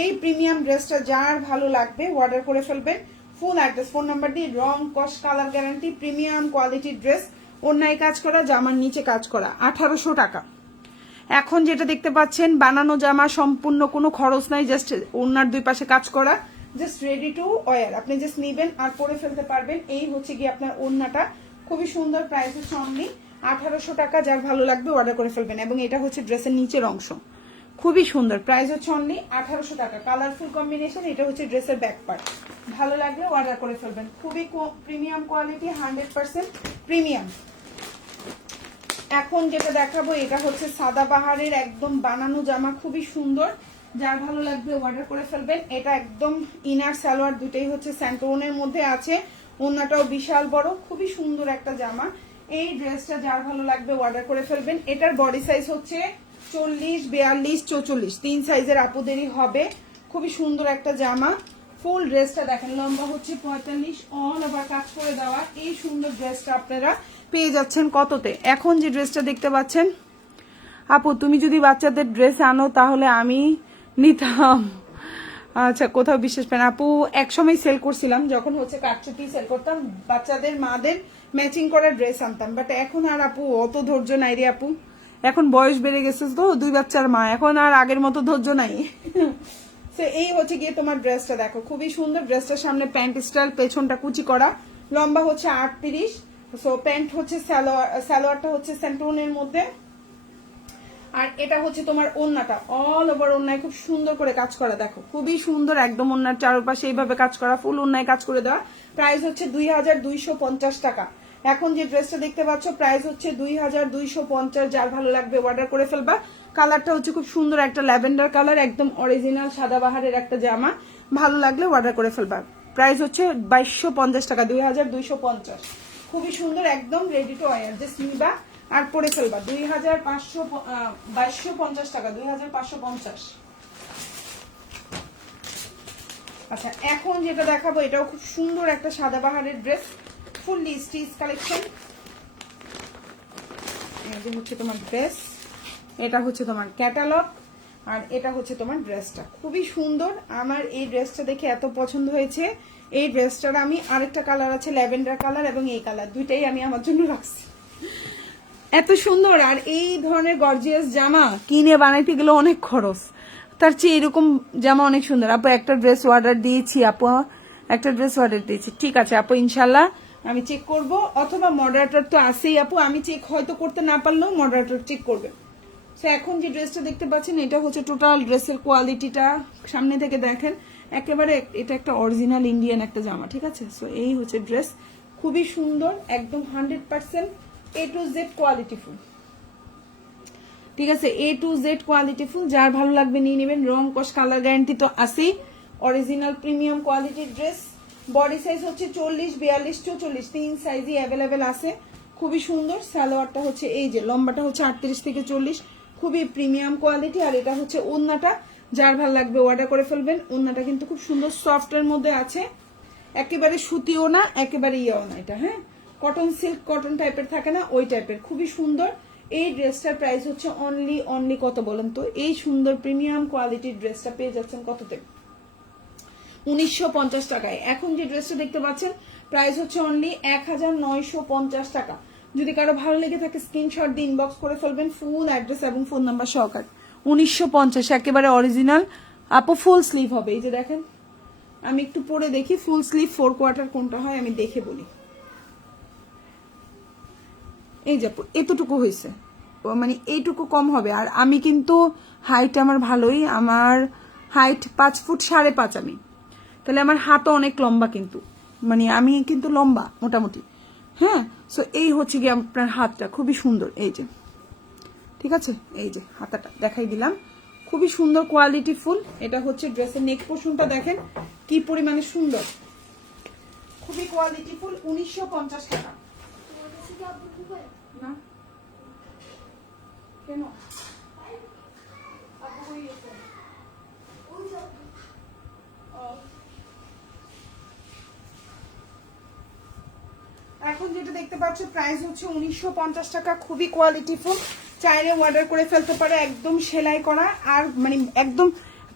এই প্রিমিয়াম ড্রেসটা যার ভালো লাগবে অর্ডার করে ফেলবেন, ফুল অ্যাড্রেস ফোন নাম্বার দিয়ে, রং কস কালার গ্যারান্টি, প্রিমিয়াম কোয়ালিটির ড্রেস, ওড়নায় কাজ করা, জামার নিচে কাজ করা, 1800 টাকা। এখন যেটা দেখতে পাচ্ছেন বানানো জামা, সম্পূর্ণ কোনো খরচ নাই, জাস্ট ওড়নার দুই পাশে কাজ করা, জাস্ট রেডি টু ওয়্যার, আপনি জাস্ট নিবেন আর পরে ফেলতে পারবেন। এই হচ্ছে গিয়ে আপনার ওড়নাটা, খুবই সুন্দর, প্রাইস হচ্ছে অনলি 1800 টাকা। যার ভালো লাগবে অর্ডার করে ফেলবেন। এবং এটা হচ্ছে ড্রেসের নিচের অংশ, খুবই সুন্দর, প্রাইস হচ্ছে অনলি 1800 টাকা, কালারফুল কম্বিনেশন। এটা হচ্ছে ড্রেসের ব্যাক পার্ট, ভালো লাগলে অর্ডার করে ফেলবেন, খুবই প্রিমিয়াম কোয়ালিটি, 100% প্রিমিয়াম। এখন যেটা দেখাবো এটা হচ্ছে সাদাবাহারের একদম বানানো জামা, খুবই সুন্দর, যার ভালো লাগবে অর্ডার করে ফেলবেন। এটা একদম ইনার সালোয়ার দুটেই হচ্ছে স্যান্টোনের মধ্যে আছে, ওড়নাটাও বিশাল বড়, খুবই সুন্দর একটা জামা। এই ড্রেসটা যার ভালো লাগবে অর্ডার করে ফেলবেন। এটার বডি সাইজ হচ্ছে 40, 42, 44, 3 সাইজের আপুদেরই হবে, খুবই সুন্দর একটা জামা। ফুল ড্রেসটা দেখেন, লম্বা হচ্ছে 45, অল ওভার কাজ করে দেওয়া। এই সুন্দর ড্রেসটা আপনারা পেয়ে যাচ্ছেন কততে? এখন যে ড্রেসটা দেখতে পাচ্ছেন, আপু তুমি যদি বাচ্চাদের ড্রেস আনো তাহলে আমি নিতাম। আচ্ছা, কোথাও বিশেষ পেন আপু, একসময় সেল করছিলাম, যখন হচ্ছে কাটচুপি সেল করতাম, বাচ্চাদের মাদের ম্যাচিং করা ড্রেস আনতাম, বাট এখন আর আপু অত ধৈর্য নাই রে আপু, এখন বয়স বেড়ে গেছে তো, 2 বাচ্চার মা, এখন আর আগের মতো ধৈর্য নাই। তো এই হচ্ছে গিয়ে তোমার ড্রেসটা দেখো, খুবই সুন্দর। ড্রেসটার সামনে প্যান্ট স্টাইল, পেছনটা কুচি করা, লম্বা হচ্ছে 38। সো প্যান্ট হচ্ছে সালোয়ারটা হচ্ছে স্যান্টোনের মধ্যে, আর এটা হচ্ছে তোমার ওড়নাটা, অল ওভার ওড়নায় খুব সুন্দর করে কাজ করা, দেখো খুবই সুন্দর, একদম ওড়নার চারপাশে এইভাবে কাজ করা, ফুল ওড়নায় কাজ করে দেওয়া। প্রাইস হচ্ছে 2250 টাকা। এখন যে ড্রেসটা দেখতে পাচ্ছ প্রাইস হচ্ছে 2250। যার ভালো লাগবে অর্ডার করে ফেলবা। কালারটা হচ্ছে খুব সুন্দর একটা ল্যাভেন্ডার কালার, একদম অরিজিনাল সাদাবাহারের একটা জামা, ভালো লাগলে অর্ডার করে ফেলবা। প্রাইস হচ্ছে 2250 টাকা, 2250। খুবই সুন্দর, একদম রেডি টু ওয়্যার, জাস্ট নিবা আর পরে ফেলবা। 2250 টাকা, 2550। আচ্ছা, এখন যেটা দেখাবো এটাও খুব সুন্দর একটা সাদাবাহারের ড্রেস, ফুললি স্টিচ কালেকশন। এটা হচ্ছে তোমার ড্রেস, এটা হচ্ছে তোমার ক্যাটালগ, আর এটা হচ্ছে তোমার ড্রেসটা খুবই সুন্দর। আমার এই ড্রেসটা দেখে এত পছন্দ হয়েছে। এই ড্রেসটার আমি আরেকটা কালার আছে ল্যাভেন্ডার কালার, এবং এই কালার দুইটাই আমি আমার জন্য রাখছি। এত সুন্দর, আর এই ধরনের গর্জিয়াস জামা কিনে বানাইতে গেলে অনেক খরচ, তার চেয়ে এরকম জামা অনেক সুন্দর। আপু একটা ড্রেস অর্ডার দিয়েছি, আপু একটা ড্রেস অর্ডার দিয়েছি, ঠিক আছে আপু, ইনশাল্লাহ আমি চেক করব, অথবা মডারেটর তো আছেই আপু, আমি চেক হয়তো করতে না পারলেও মডারেটর চেক করবে। তো এখন যে ড্রেসটা দেখতে পাচ্ছেন এটা হচ্ছে টোটাল ড্রেসের কোয়ালিটিটা সামনে থেকে দেখেন, একেবারে এটা একটা অরিজিনাল ইন্ডিয়ান একটা জামা, ঠিক আছে। সো এই হচ্ছে ড্রেস, খুবই সুন্দর, একদম 100% A to Z quality full, ঠিক আছে, A to Z quality full. যার ভালো লাগবে নিয়ে নেবেন, রং কস কালার গ্যারান্টি তো আছেই। অরিজিনাল প্রিমিয়াম কোয়ালিটির ড্রেস। বডি সাইজ হচ্ছে 40, 42, 44, 3 সাইজই অ্যাভেলেবেল আছে। খুবই সুন্দর। সালোয়ারটা হচ্ছে এই যে লম্বাটা হচ্ছে 38 থেকে 40, খুবই প্রিমিয়াম কোয়ালিটি। আর এটা হচ্ছে ওড়নাটা, যার ভালো লাগবে অর্ডার করে ফেলবেন। ওড়নাটা কিন্তু খুব সুন্দর সফটের মধ্যে আছে, একেবারে সুতিও না একেবারে ইয়েও না, এটা হ্যাঁ কটন সিল্ক কটন টাইপের থাকে না ওই টাইপের, খুবই সুন্দর। এই ড্রেসটার প্রাইস হচ্ছে অনলি কত বলেন তো? এই সুন্দর প্রিমিয়াম কোয়ালিটির ড্রেসটা পেয়ে যাচ্ছেন কততে? 1950 টাকায়। এখন যে ড্রেসটা দেখতে পাচ্ছেন প্রাইস হচ্ছে অনলি 1950 টাকা। যদি কারো ভালো লেগে থাকে স্ক্রিনশট দিয়ে ইনবক্স করে ফেলবেন, ফুল অ্যাড্রেস এবং ফোন নাম্বার সহকারে। 1950, একেবারে অরিজিনাল। আপু ফুল স্লিভ হবে, এই যে দেখেন, আমি একটু পরে দেখি ফুল স্লিভ 4 কোয়ার্টার কোনটা হয় আমি দেখে বলি। এই যে এতটুকু হয়েছে, মানে এইটুকু কম হবে। আর আমি কিন্তু হাইট আমার ভালোই, আমার হাইট 5 ফুট 5.5 আমি, তাহলে আমার হাতও অনেক লম্বা, কিন্তু মানে আমি কিন্তু লম্বা মোটামুটি, হ্যাঁ। সো এই হচ্ছে কি আপনার হাতটা খুবই সুন্দর, এই যে, ঠিক আছে, এই যে হাতাটা দেখাই দিলাম, খুবই সুন্দর কোয়ালিটি ফুল। এটা হচ্ছে ড্রেসের নেক পোর্শনটা দেখেন কি পরিমাণে সুন্দর, খুবই কোয়ালিটি ফুল। 1950 টাকা। না কেন এখন যেটা দেখতে পাচ্ছ প্রাইস হচ্ছে 1950 টাকা, খুবই কোয়ালিটি ফুল। চাইলে অর্ডার করে ফেলতে পারে, একদম সেলাই করা, আর মানে একদম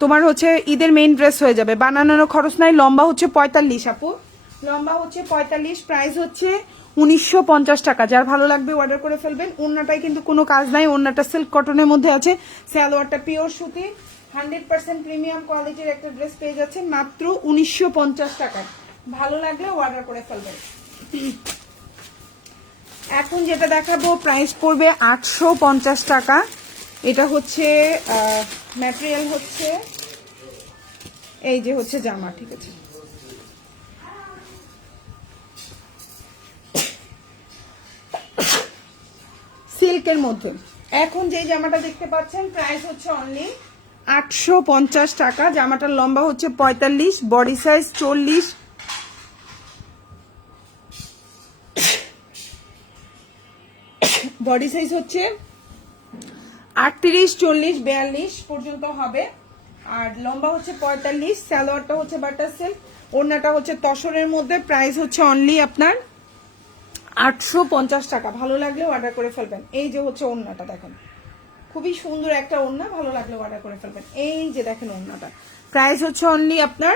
তোমার হচ্ছে ঈদের মেইন ড্রেস হয়ে যাবে, বানানোর খরচ নাই। লম্বা হচ্ছে 45 আপু, লম্বা হচ্ছে 45, প্রাইস হচ্ছে 1950 টাকা। যার ভালো লাগবে অর্ডার করে ফেলবেন। ওড়নাটাই কিন্তু কোনো কাজ নাই, ওড়নাটা সিল্ক কটনের মধ্যে আছে, সালোয়ারটা পিওর সুতি, 100% প্রিমিয়াম কোয়ালিটির একটা ড্রেস পেয়ে যাচ্ছে মাত্র 1950 টাকায়। ভালো লাগলে অর্ডার করে ফেলবেন। এখন যেটা দেখাবো প্রাইস পড়বে 850 টাকা। এটা হচ্ছে ম্যাটেরিয়াল হচ্ছে এই যে হচ্ছে জামা, ঠিক আছে, সিল্কের মধ্যে। এখন যে জামাটা দেখতে পাচ্ছেন প্রাইস হচ্ছে অনলি 850 টাকা। জামাটার লম্বা হচ্ছে 45, বডি সাইজ 40, বডি সাইজ হচ্ছে 38, 40, 42 পর্যন্ত হবে, আর লম্বা হচ্ছে 45। সালোয়ারটা হচ্ছে বাটার সিল্ক, ওড়নাটা হচ্ছে তসরের মধ্যে। প্রাইস হচ্ছে অনলি আপনার 850 টাকা। ভালো লাগলে অর্ডার করে ফেলবেন। এই যে হচ্ছে ওড়নাটা দেখেন, খুবই সুন্দর একটা ওড়না, ভালো লাগলে অর্ডার করে ফেলবেন। এই যে দেখেন ওড়নাটা, প্রাইস হচ্ছে অনলি আপনার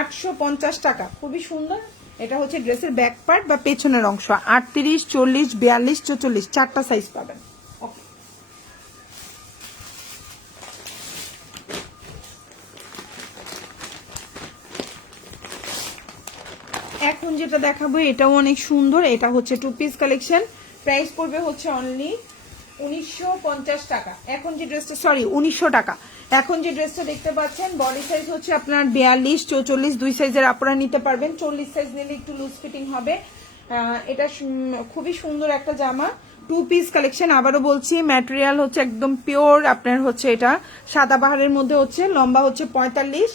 850 টাকা, খুবই সুন্দর। এটা হচ্ছে ড্রেসের ব্যাক পার্ট বা পেছনের অংশ। 38, 40, 42, 44 চারটা সাইজ পাবেন। ওকে, এখন যেটা দেখাবো এটাও অনেক সুন্দর। এটা হচ্ছে টু পিস কালেকশন, প্রাইস পড়বে হচ্ছে অনলি 1950 টাকা। এখন যে ড্রেসটা, সরি 1900 টাকা। এখন যে ড্রেসটা দেখতে পাচ্ছেন বডি সাইজ হচ্ছে আপনার 42, 44, দুই সাইজের আপনারা নিতে পারবেন। 40 সাইজ নিলে একটু লুজ ফিটিং হবে। এটা খুবই সুন্দর একটা জামা, 2 পিস কালেকশন। আবারও বলছি ম্যাটেরিয়াল হচ্ছে একদম পিওর আপনার হচ্ছে এটা সাদাবাহারের মধ্যে হচ্ছে, লম্বা হচ্ছে 45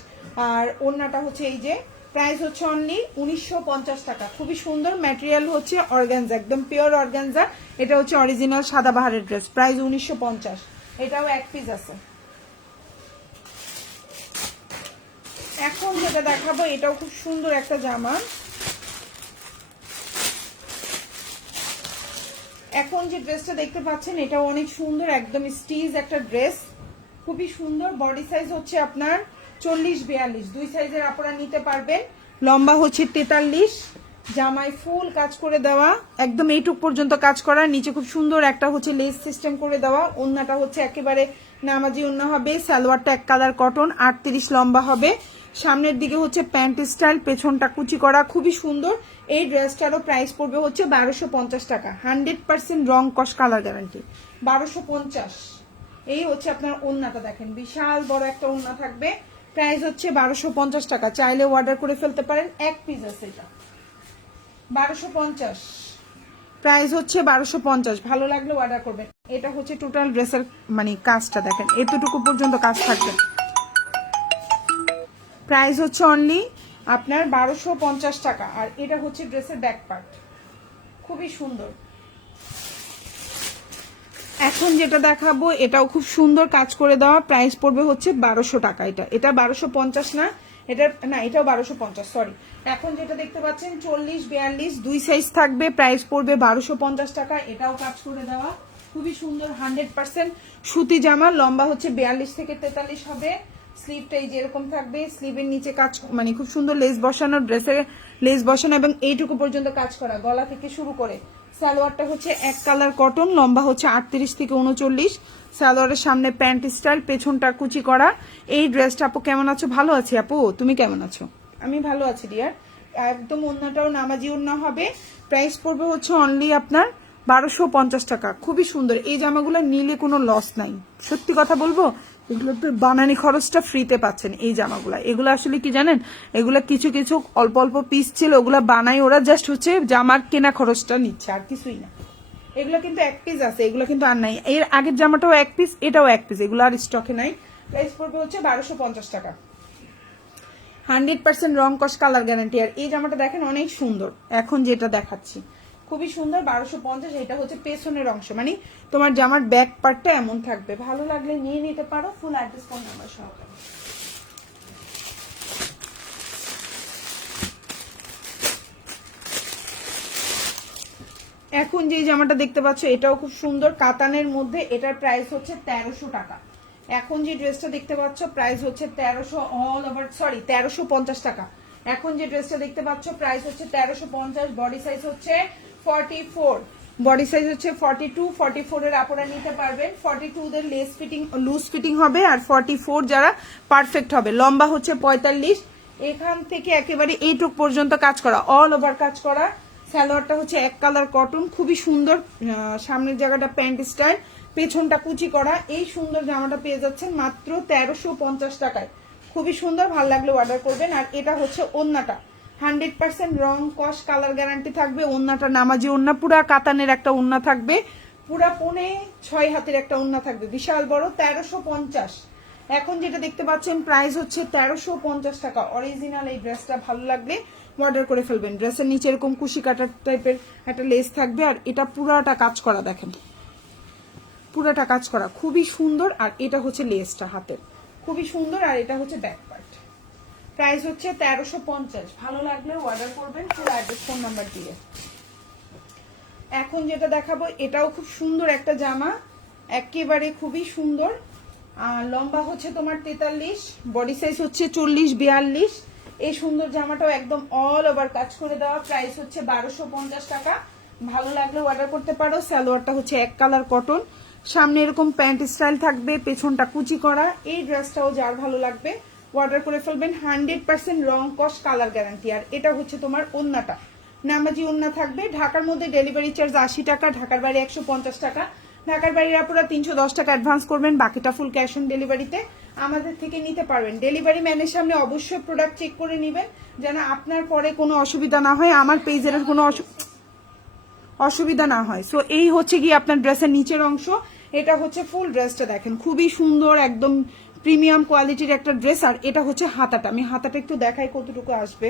আর ওড়নাটা হচ্ছে এই যে, প্রাইস হচ্ছে অনলি 1950 টাকা। খুবই সুন্দর ম্যাটেরিয়াল হচ্ছে অর্গানজা, একদম পিওর অর্গানজা। এটা হচ্ছে অরিজিনাল সাদাবাহারের ড্রেস, প্রাইস 1950। এটাও এক পিস আছে। এখন যেটা দেখাবো এটাও খুব সুন্দর একটা জামা। এখন যে ড্রেসটা দেখতে পাচ্ছেন এটাও অনেক সুন্দর, একদম স্টিচ একটা ড্রেস, খুবই সুন্দর। বডি সাইজ হচ্ছে আপনার 40, 42, দুই সাইজের আপনারা নিতে পারবেন। লম্বা হচ্ছে 43, জামায় ফুল কাজ করে দেওয়া, একদম এইটুক পর্যন্ত কাজ করা, নিচে খুব সুন্দর একটা হচ্ছে লেস সিস্টেম করে দেওয়া। ওন্নাটা হচ্ছে একেবারে নামাজি ওন্না হবে, সালোয়ারটা এক কালার কটন, 38 লম্বা হবে। সামনের দিকে হচ্ছে প্যান্ট স্টাইল, পেছনটা কুচি করা, খুবই সুন্দর। এই ড্রেসটারও প্রাইস পড়বে হচ্ছে 1250 টাকা, 100% রং কস কালার গ্যারান্টি, 1250। এই হচ্ছে আপনার ওন্নাটা, দেখেন বিশাল বড় একটা ওন্না থাকবে, প্রাইস হচ্ছে 1250 টাকা। চাইলে অর্ডার করে ফেলতে পারেন, এক পিস আছে এটা, 1250 প্রাইস হচ্ছে 1250। ভালো লাগলে অর্ডার করবেন। এটা হচ্ছে টোটাল ড্রেসের মানে কাজটা দেখেন, এতটুকু পর্যন্ত কাজ থাকবে। প্রাইস হচ্ছে অনলি আপনার 1250 টাকা। আর এটা হচ্ছে ড্রেসের ব্যাক পার্ট, খুবই সুন্দর। এখন যেটা দেখাবো এটাও খুব সুন্দর কাজ করে দেওয়া, প্রাইস পড়বে হচ্ছে 1200 টাকা। এটা 1250 না, এটা না, এটাও 1250, সরি। এখন যেটা দেখতে পাচ্ছেন 40, 42 দুই সাইজ থাকবে, প্রাইস পড়বে 1250 টাকা। এটাও কাজ করে দেওয়া, খুবই সুন্দর, 100% সুতি জামা। লম্বা হচ্ছে 42 থেকে 43 হবে। স্লিভটা এই যে এরকম থাকবে, স্লিভের নিচে কাজ মানে খুব সুন্দর লেস বসানো, ড্রেসের লেস বসানো এবং এইটুকু পর্যন্ত কাজ করা, গলা থেকে শুরু করে। সালোয়ারটা হচ্ছে এক কালার কটন, লম্বা হচ্ছে 38 থেকে 39। সালোয়ারের সামনে প্যান্ট স্টাইল, পেছনটা কুচি করা। এই ড্রেসটা আপু কেমন আছো? ভালো আছি আপু, তুমি কেমন আছো? আমি ভালো আছি ডিয়ার। একদম ওন্নাটাও নামাজি ওন্না হবে। প্রাইস পড়বে হচ্ছে অনলি আপনার 1250 টাকা। খুবই সুন্দর এই জামাগুলো, নিলে কোনো লস নাই, সত্যি কথা বলবো। এগুলোতে বানানি খরচটা ফ্রিতে পাচ্ছেন এই জামাগুলা। এগুলো আসলে কি জানেন, এগুলা কিছু কিছু অল্প অল্প পিস ছিল, ওগুলা বানাই ওরা, জাস্ট হচ্ছে জামার কেনা খরচটা নিচ্ছে, আর কিছুই না। এগুলো কিন্তু এক পিস আছে, এগুলো কিন্তু আর নাই। এর আগের জামাটাও এক পিস, এটাও এক পিস, এগুলো আর স্টকে নাই। প্রাইস পড়বে হচ্ছে 1250 টাকা, 100% রং কস কালার গ্যারান্টি। আর এই জামাটা দেখেন অনেক সুন্দর, এখন যেটা দেখাচ্ছি খুবই সুন্দর, 1250। এটা হচ্ছে পেছনের অংশ, মানে তোমার জামার ব্যাক পার্টটা এমন থাকবে। ভালো লাগলে নিয়ে নিতে পারো, ফুল অ্যাড্রেস ফোন নাম্বার সহকারে। এখন যে জামাটা দেখতে পাচ্ছ এটাও খুব সুন্দর, কাতানের মধ্যে, এটার প্রাইস হচ্ছে 1300 টাকা। এখন যে ড্রেসটা দেখতে পাচ্ছ প্রাইস হচ্ছে 1300 অল ওভার, সরি 1350 টাকা। এখন যে ড্রেসটা দেখতে পাচ্ছ প্রাইস হচ্ছে 1350। বডি সাইজ হচ্ছে 44, বডি সাইজ হচ্ছে 42, 44 এর আপনারা নিতে পারবেন। 42 দের লেস ফিটিং, লুজ ফিটিং হবে, আর 44 যারা পারফেক্ট হবে। লম্বা হচ্ছে 45, এখান থেকে একেবারে এইটুক পর্যন্ত কাজ করা, অল ওভার কাজ করা। সালোয়ারটা হচ্ছে এক কালার কটন, খুবই সুন্দর, সামনের জায়গাটা প্যান্ট স্টাইল, পেছনটা কুচি করা। এই সুন্দর জামাটা পেয়ে যাচ্ছেন মাত্র 1350 টাকায়, খুবই সুন্দর। ভালো লাগলে অর্ডার করবেন। আর এটা হচ্ছে ওন্নাটা, 100% রং কস কালার গ্যারান্টি থাকবে। ওন্নাটা নামাজি ওন্না, পুরা কাতানের একটা ওন্না থাকবে, পুরা 5.5 হাতের একটা ওন্না থাকবে, বিশাল বড়, 1350। এখন যেটা দেখতে পাচ্ছেন প্রাইস হচ্ছে 1350 টাকা। অরিজিনাল এই ড্রেসটা ভালো লাগলে অর্ডার করে ফেলবেন। ড্রেসের নিচে এরকম কুশি কাটার টাইপের একটা লেস থাকবে, আর এটা পুরাটা কাজ করা, দেখেন পুরাটা কাজ করা, খুবই সুন্দর। আর এটা হচ্ছে লেসটা হাতের, খুবই সুন্দর। আর এটা হচ্ছে ব্যাক পার্ট। প্রাইস হচ্ছে 1350। ভালো লাগলে অর্ডার করবেন, ফুল অ্যাড্রেস ফোন নাম্বার দিয়ে। এখন যেটা দেখাবো এটাও খুব সুন্দর একটা জামা, একেবারে খুবই সুন্দর। লম্বা হচ্ছে তোমার 43, বডি সাইজ হচ্ছে 40, 42। এই সুন্দর জামাটাও একদম অল ওভার কাজ করে দেওয়া, প্রাইস হচ্ছে 1250 টাকা। ভালো লাগলে অর্ডার করতে পারো। সালোয়ারটা হচ্ছে এক কালার কটন, সামনে এরকম প্যান্ট স্টাইল থাকবে, পেছনটা কুচি করা। এই ড্রেসটাও যার ভালো লাগবে অর্ডার করে ফেলবেন, 100% রং কস কালার গ্যারান্টি। আর এটা হচ্ছে তোমার ওন্নাটা, নামাজি ওন্না থাকবে। ঢাকার মধ্যে ডেলিভারি চার্জ 80 টাকা, ঢাকার বাইরে 150 টাকা। ঢাকার বাইরের আপুরা 310 টাকা অ্যাডভান্স করবেন, বাকিটা ফুল ক্যাশ অন ডেলিভারিতে আমাদের থেকে নিতে পারবেন। ডেলিভারি ম্যানের সামনে অবশ্যই প্রোডাক্ট চেক করে নেবেন যেন আপনার পরে কোনো অসুবিধা না হয়, আমার পেজের কোনো অসুবিধা না হয়। সো এই হচ্ছে কি আপনার ড্রেসের নিচের অংশ, এটা হচ্ছে ফুল ড্রেসটা দেখেন খুবই সুন্দর, একদম প্রিমিয়াম কোয়ালিটির একটা ড্রেস। আর এটা হচ্ছে হাতাটা, আমি হাতাটা একটু দেখাই কতটুকু আসবে,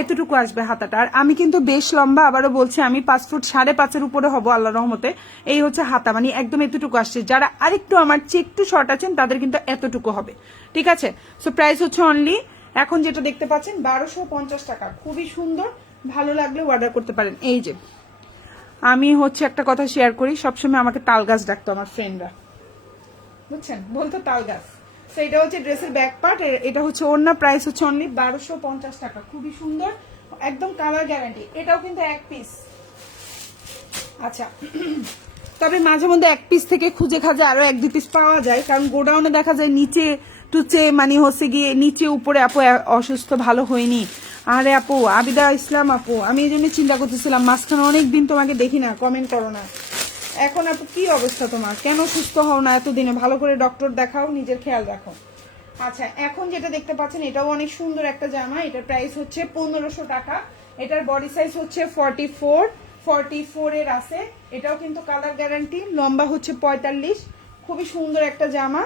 এতটুকু আসবে হাতাটা। আর আমি কিন্তু বেশ লম্বা, আবারও বলছি আমি 5 ফুট 5.5 উপরে হব আল্লাহ রহমতে। এই হচ্ছে হাতা, মানে একদম এতটুকু আসছে। যারা আরেকটু আমার চেয়ে একটু শর্ট আছেন তাদের কিন্তু এতটুকু হবে, ঠিক আছে। সো প্রাইস হচ্ছে অনলি এখন যেটা দেখতে পাচ্ছেন 1250 টাকা, খুবই সুন্দর, ভালো লাগলে অর্ডার করতে পারেন। এই যে আমি হচ্ছে একটা কথা শেয়ার করি, সবসময় আমাকে তাল গাছ ডাকতো আমার ফ্রেন্ডরা, বুঝছেন, বলতো তাল গাছ। তো এটা হচ্ছে ড্রেসের ব্যাক পার্ট, এটা হচ্ছে ওড়না, প্রাইস হচ্ছে অনলি 1250 টাকা, খুবই সুন্দর, একদম কালার গ্যারান্টি। এটাও কিন্তু এক পিস। আচ্ছা, তবে মাঝে মধ্যে এক পিস থেকে খুঁজে খাজে আরো 1-2 পিস পাওয়া যায়, কারণ গোডাউনে দেখা যায় নিচে টুচে মানে হচ্ছে গিয়ে নিচে উপরে আপু অসুস্থ ভালো হয়নি। আরে আপু আবিদা ইসলাম আপু, আমি এই জন্য চিন্তা করতেছিলাম মাঝখানে অনেকদিন তোমাকে দেখি না, কমেন্ট করো না। এখন আপু কি অবস্থা তোমার, কেন সুস্থ হও না এতদিনে? ভালো করে ডক্টর দেখাও, নিজের খেয়াল রাখো। আচ্ছা, এখন যেটা দেখতে পাচ্ছেন এটাও অনেক সুন্দর একটা জামা, এটার প্রাইস হচ্ছে 1500 টাকা। এটার বডি সাইজ হচ্ছে 44 এর আছে, এটাও কিন্তু কালার গ্যারান্টি, লম্বা হচ্ছে 45, খুবই সুন্দর একটা জামা।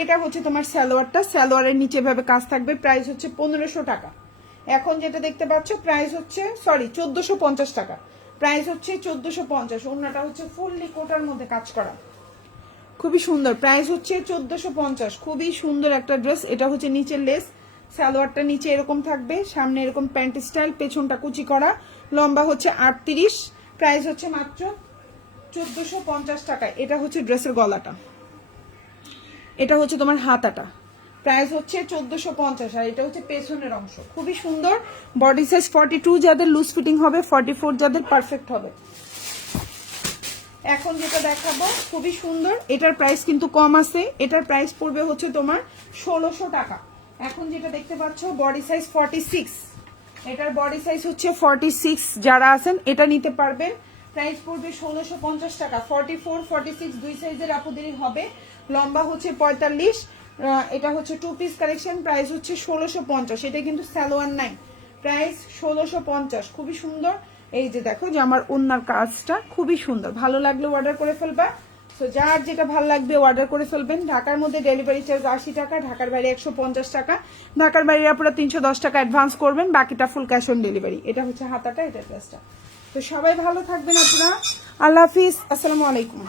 এটা হচ্ছে তোমার সালোয়ারটা, সালোয়ারের নিচে ভাবে কাজ থাকবে, প্রাইস হচ্ছে 1500 টাকা। এখন যেটা দেখতে পাচ্ছ প্রাইস হচ্ছে 1450 টাকা, প্রাইস হচ্ছে 1450। ওড়নাটা হচ্ছে ফুললি কোটার মধ্যে কাজ করা, খুবই সুন্দর, প্রাইস হচ্ছে 1450। খুবই সুন্দর একটা ড্রেস। এটা হচ্ছে নিচের লেস, সালোয়ারটা নিচে এরকম থাকবে, সামনে এরকম প্যান্ট স্টাইল, পেছনটা কুচি করা, লম্বা হচ্ছে 38, প্রাইস হচ্ছে মাত্র 1450 টাকা। এটা হচ্ছে ড্রেসের গলাটা, এটা হচ্ছে তোমার হাতাটা, প্রাইস হচ্ছে 1450। আর এটা হচ্ছে পেছনের অংশ, খুবই সুন্দর। বডি সাইজ 42 যাদের লুজ ফিটিং হবে, 44 যাদের পারফেক্ট হবে। এখন যেটা দেখাবো খুবই সুন্দর, এটার প্রাইস কিন্তু কম আছে, এটার প্রাইস পড়বে হচ্ছে তোমার 1600 টাকা। এখন যেটা দেখতে পাচ্ছ বডি সাইজ 46, এটার বডি সাইজ হচ্ছে 46, যারা আছেন এটা নিতে পারবেন, প্রাইস পড়বে 1650 টাকা। 44 46 দুই সাইজের আপুদেরই হবে, লম্বা হচ্ছে 45। এটা হচ্ছে 2 পিস কালেকশন, প্রাইস হচ্ছে 1650। এটা কিন্তু সালোয়ার নাই, প্রাইস 1650, খুবই সুন্দর। এই যে দেখো যে আমার ওন্নার কাজটা খুবই সুন্দর, ভালো লাগলে অর্ডার করে ফেলবা। তো যার যেটা ভালো লাগবে অর্ডার করে ফেলবেন। ঢাকার মধ্যে ডেলিভারি চার্জ 80 টাকা, ঢাকার বাইরে 150 টাকা, ঢাকার বাইরে আপনারা 310 টাকা অ্যাডভান্স করবেন, বাকিটা ফুল ক্যাশ অন ডেলিভারি। এটা হচ্ছে হাতাটা, এটা ড্রেসটা। তো সবাই ভালো থাকবেন আপনারা, আল্লাহ হাফিজ, আসসালামু আলাইকুম।